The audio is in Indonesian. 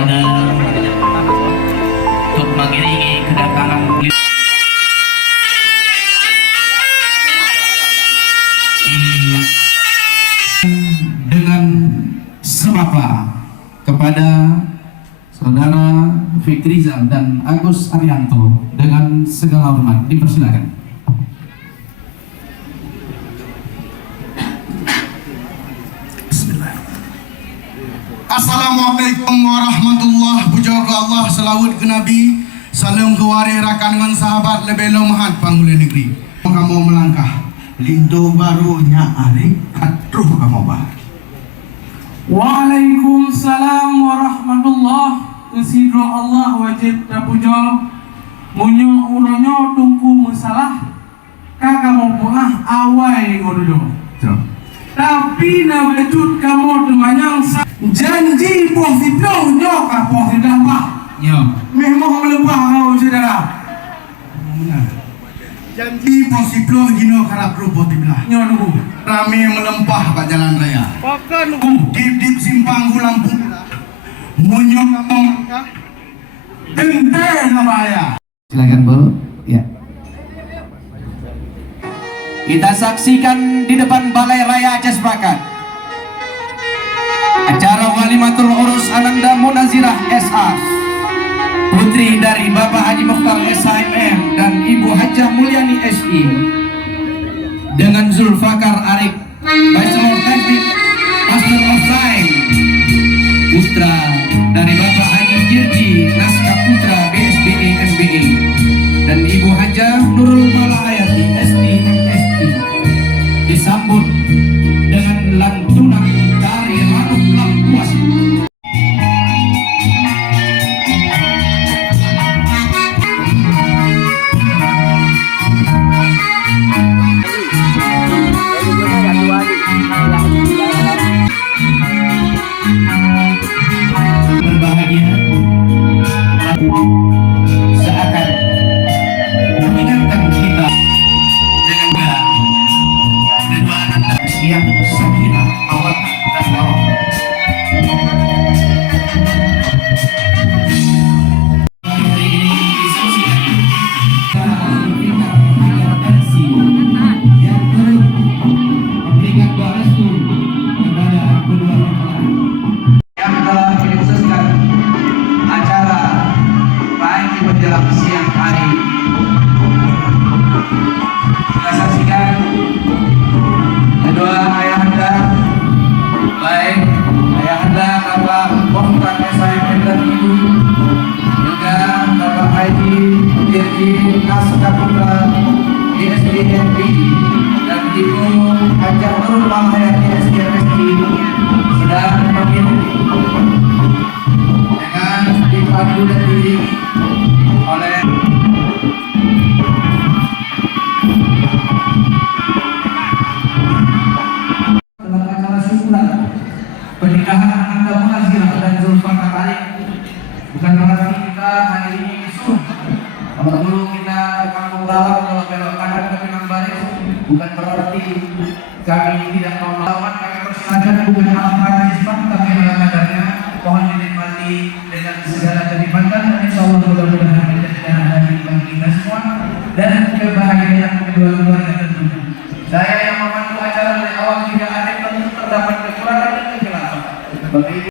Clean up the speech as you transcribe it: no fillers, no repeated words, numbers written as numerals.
kepada untuk mengiringi kedatangan dengan sebapa kepada Saudara Fikrizal dan Agus Arianto dengan segala hormat dipersilakan. Assalamualaikum warahmatullahi wabarakatuh. Allah selawat ke Nabi, salam ke waris rakan dengan sahabat lebih lomahan panggula negeri. Kamu melangkah lindo barunya ari katruh kamu bah. Waalaikumsalam warahmatullahi kesidro Allah wajib tapujo munyo uronyo tungku masalah kakak mau pulang awai ngododo. Tapi na becut kamu temanyang janji posiblo nyo ka posiblo pak Nyo. memang melempah kau saudara. Janji posiblo gino karap rupo tiblah. Nyo nunggu. Rame melempah ke jalan raya. Pakai nunggu. Dip simpang Lampung. Munyo kamu gente nabaya. Silakan Bu. Ya. Kita saksikan di depan Balai Raya Aceh Sepakat acara Walimatul Urus Ananda Munazirah SA, putri dari Bapak Haji Mukhtar SHMM dan Ibu Hajah Mulyani SI, dengan Zulfakar Arif Bachelor Teknik Master of Science, putra dari Bapak Haji Jirji Naskah Putra BSBE MBE, dan Ibu Hajah Nurul Malahayati SD MSI, disambut dengan lantunan dari Ranum Lampuas. Berbahagia seakan mengingatkan kita dengan kedua anak yang sakinah, mawaddah dan warahmah. Hari ini disaksikan yang turut memberikan doa restu kepada kedua mempelai yang telah menyukseskan acara baik di menjelang siang hari. Kita saksikan kedua ayahanda, baik ayahanda Bapak Mukhtar SHMM dan Ibu, juga Bapak Haji Jirji Naskah Putra ISDNP dan Ibu Hajah Nurul Malahayati SDMSI sedang memilih dengan dipadu dan diiringi oleh dalam acara syukuran pernikahan Ananda Munazirah dan Zulfakar Arif. Bukan berarti kita hari ini isuh kalau dulu kita kampung lawan kalau belok kanan ke Pinang Baris, bukan berarti kami tidak mau melawan. Kami persilakan bukan hal-hal jisman, tapi dalam kadarnya mohon dinikmati dengan segala kenikmatan dan insya Allah mudah-mudahan menjadi dana haji bagi kita semua dan kebahagiaan kedua keluarga tentunya. Saya yang memandu acara dari awal hingga akhir tentu terdapat kekurangan dan kejelasan.